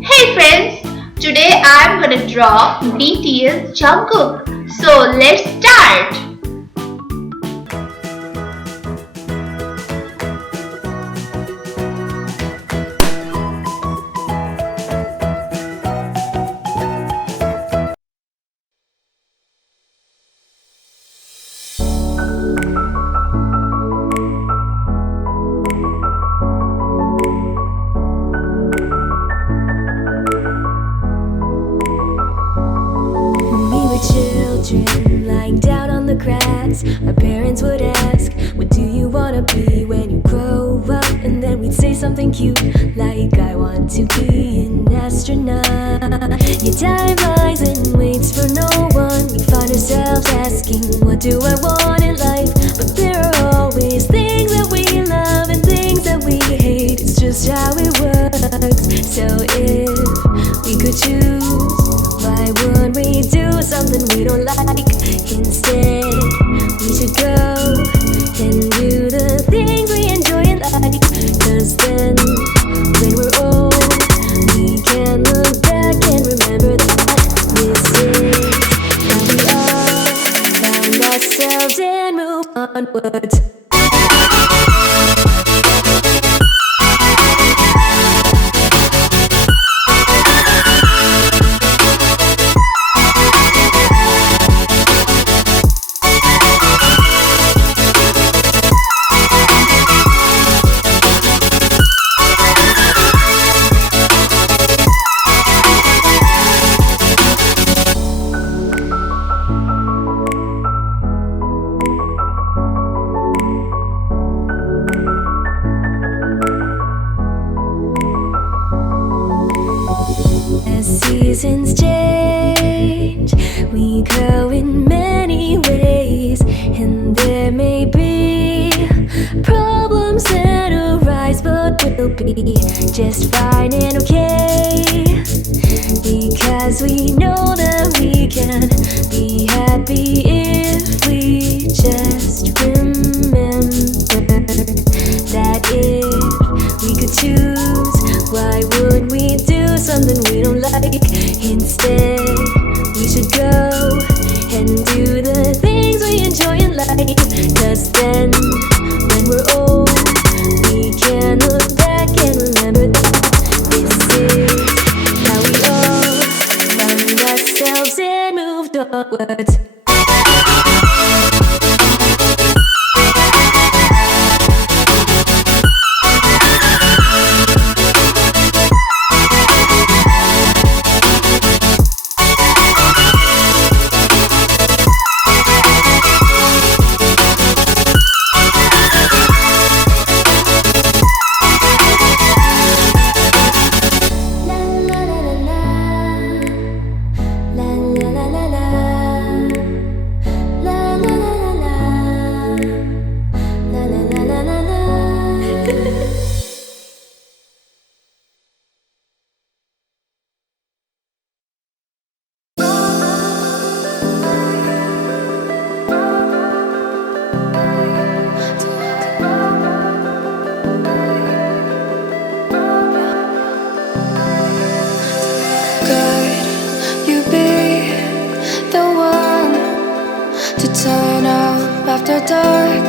Hey friends, today I'm gonna draw BTS Jungkook. So let's start. Children lying down on the grass, our parents would ask, what do you wanna be when you grow up? And then we'd say something cute like, I want to be an astronaut. Yeah, time flies and waits for no one. We find ourselves asking, what do I want in life? But there are always things that we love and things that we hate. It's just how it works. So if we could choose, why would we do something we don't like? Instead, we should go and do the things we enjoy in life. Cause then, when we're old, we can look back and remember that this is how we all found ourselves and move onwards. As seasons change, we grow in many ways, and there may be problems that arise, but we'll be just fine and okay, because we know that we can be happy if we just remember that if we could choose, why would we do something we don't like? Instead, we should go and do the things we enjoy in life. Cause then, when we're old, we can look back and remember that this is how we all found ourselves and moved onwards. Turn up after dark.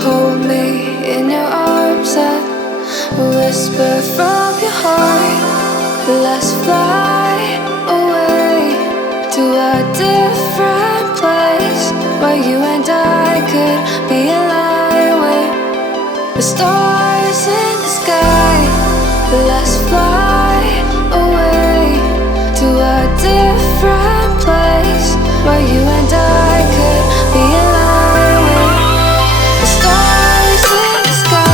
Hold me in your arms and whisper from your heart. Let's fly away to a different place where you and I could be aligned with the stars in the sky. Let's fly away to a different place where you and I could be aligned with the stars in the sky.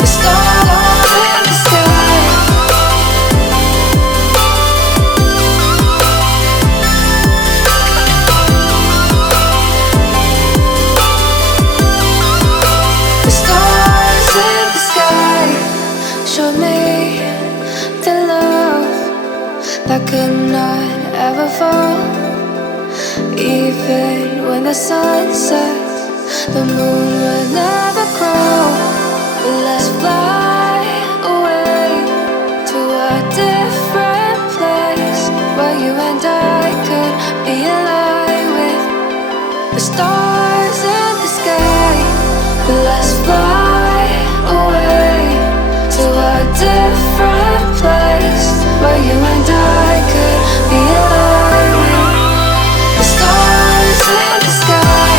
The stars in the sky. The stars in the sky showed me the love that could not ever fall. Even when the sun sets, the moon will never grow. Let's fly away to a different place where you and I could be alive with the stars in the sky. Let's fly away to a different place where you and I could be alive with the stars in the sky.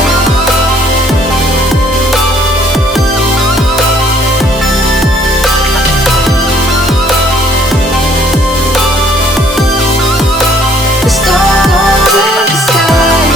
The stars in the sky.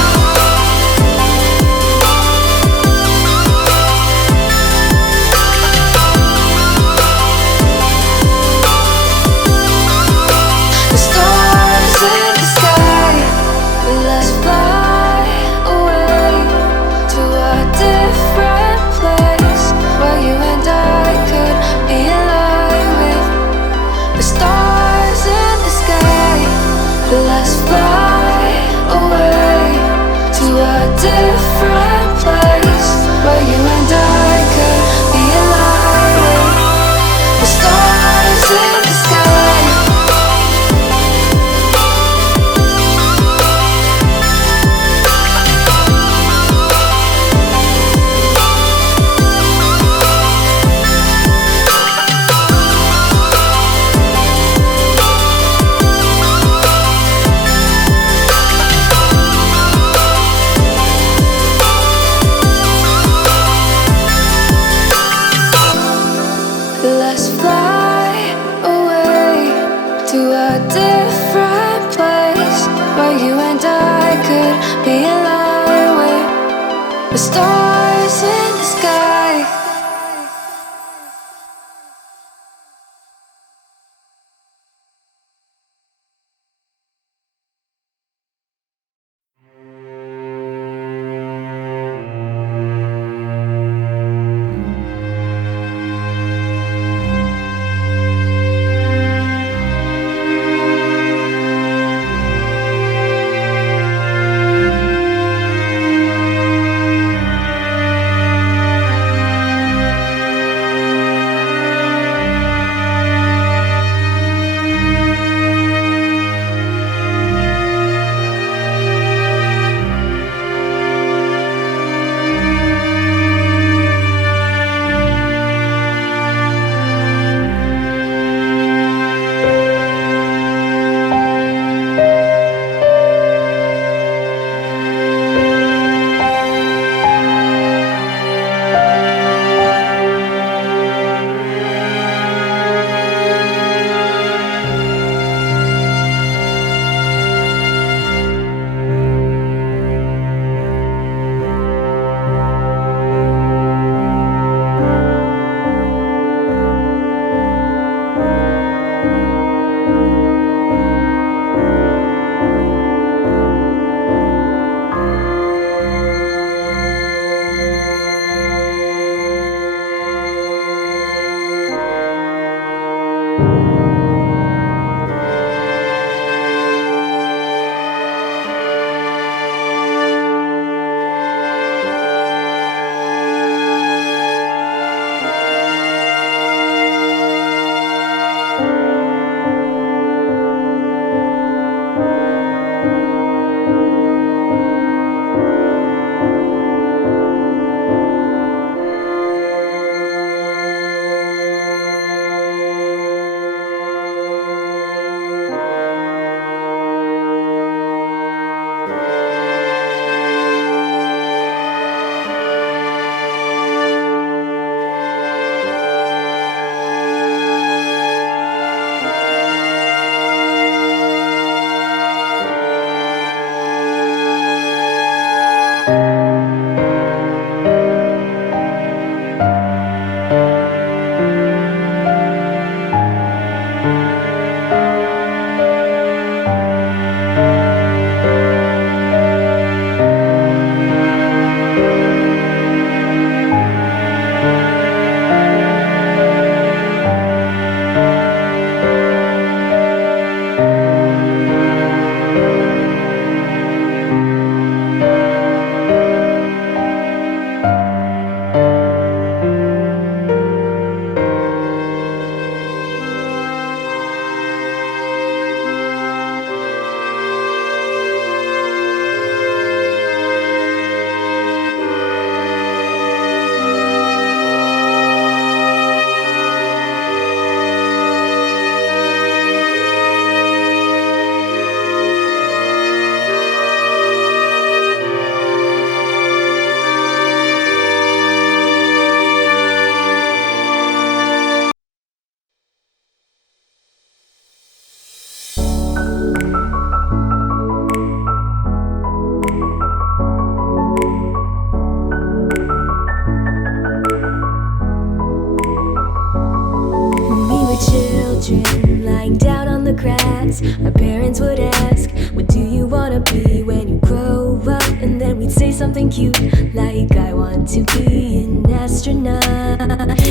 days, our parents would ask, what do you wanna be when you grow up? And then we'd say something cute like, I want to be an astronaut.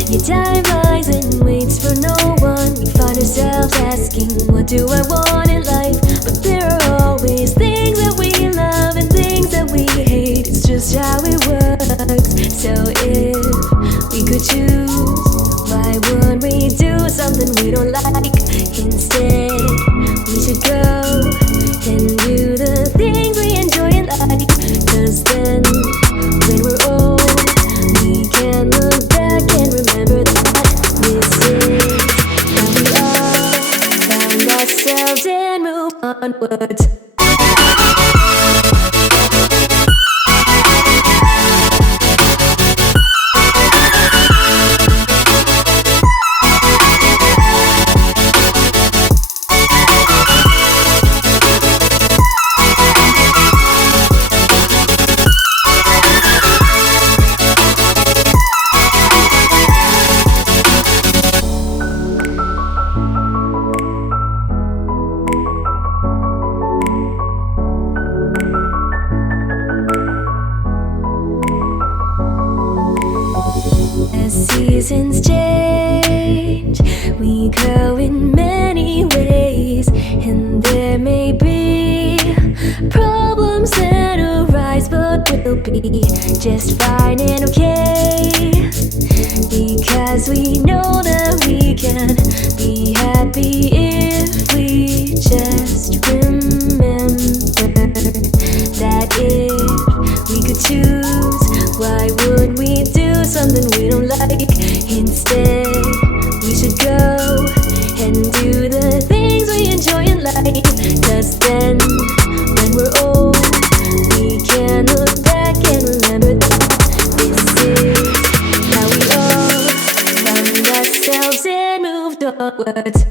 Yeah, time flies and waits for no one. We find ourselves asking, what do I want in life? But there are always things that we love and things that we hate. It's just how it works. So if we could choose, why would we do something we don't like? Instead, we should go and do the things we enjoy and like. Cause then, when we're old, we can look back and remember that this is how we all found ourselves and move onwards. As seasons change, we grow in many ways, and there may be problems that arise, but we'll be just fine and okay, because we know that we can be happy if we just remember that if we could choose, why would we do something we don't like? Instead, we should go and do the things we enjoy in life. Cause then, when we're old, we can look back and remember that this is how we all found ourselves and moved onwards.